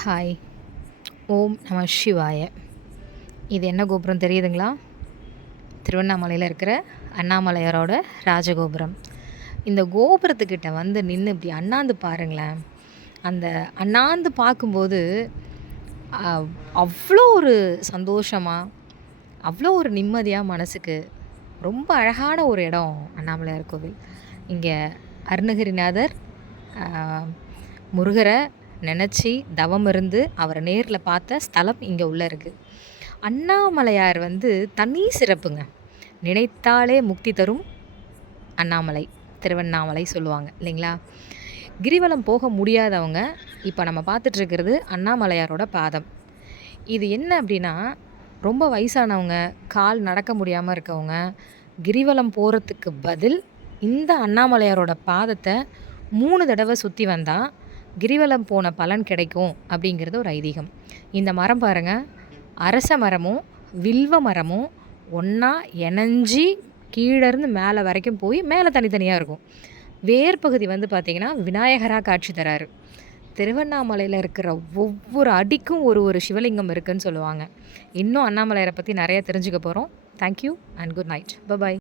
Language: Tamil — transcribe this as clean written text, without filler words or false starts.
ஹாய். ஓம் நம சிவாய. இது என்ன கோபுரம் தெரியுதுங்களா? திருவண்ணாமலையில் இருக்கிற அண்ணாமலையாரோட ராஜகோபுரம். இந்த கோபுரத்துக்கிட்ட வந்து நின்று இப்படி அண்ணாந்து பாருங்களேன். அந்த அண்ணாந்து பார்க்கும்போது அவ்வளோ ஒரு சந்தோஷமாக, அவ்வளோ ஒரு நிம்மதியாக மனசுக்கு ரொம்ப அழகான ஒரு இடம் அண்ணாமலையார் கோவில். இங்கே அருணகிரிநாதர் முருகரை நினச்சி தவம் இருந்து அவரை நேரில் பார்த்த ஸ்தலம் இங்கே உள்ளே இருக்குது. அண்ணாமலையார் வந்து தனி சிறப்புங்க. நினைத்தாலே முக்தி தரும் அண்ணாமலை, திருவண்ணாமலை சொல்லுவாங்க இல்லைங்களா? கிரிவலம் போக முடியாதவங்க இப்போ நம்ம பார்த்துட்ருக்கிறது அண்ணாமலையாரோட பாதம். இது என்ன அப்படின்னா, ரொம்ப வயசானவங்க, கால் நடக்க முடியாமல் இருக்கவங்க கிரிவலம் போகிறதுக்கு பதில் இந்த அண்ணாமலையாரோட பாதத்தை 3 தடவை சுற்றி வந்தால் கிரிவலம் போன பலன் கிடைக்கும் அப்படிங்கிறது ஒரு ஐதீகம். இந்த மரம் பாருங்கள், அரச மரமும் வில்வ மரமும் ஒன்றா இணைஞ்சி கீழேருந்து மேலே வரைக்கும் போய் மேலே தனித்தனியாக இருக்கும். வேர் பகுதி வந்து பார்த்திங்கன்னா விநாயகராக காட்சி தராரு. திருவண்ணாமலையில் இருக்கிற ஒவ்வொரு அடிக்கும் ஒரு சிவலிங்கம் இருக்குதுன்னு சொல்லுவாங்க. இன்னும் அண்ணாமலையாரை பற்றி நிறைய தெரிஞ்சுக்க போகிறோம். Thank you and good night. Bye bye.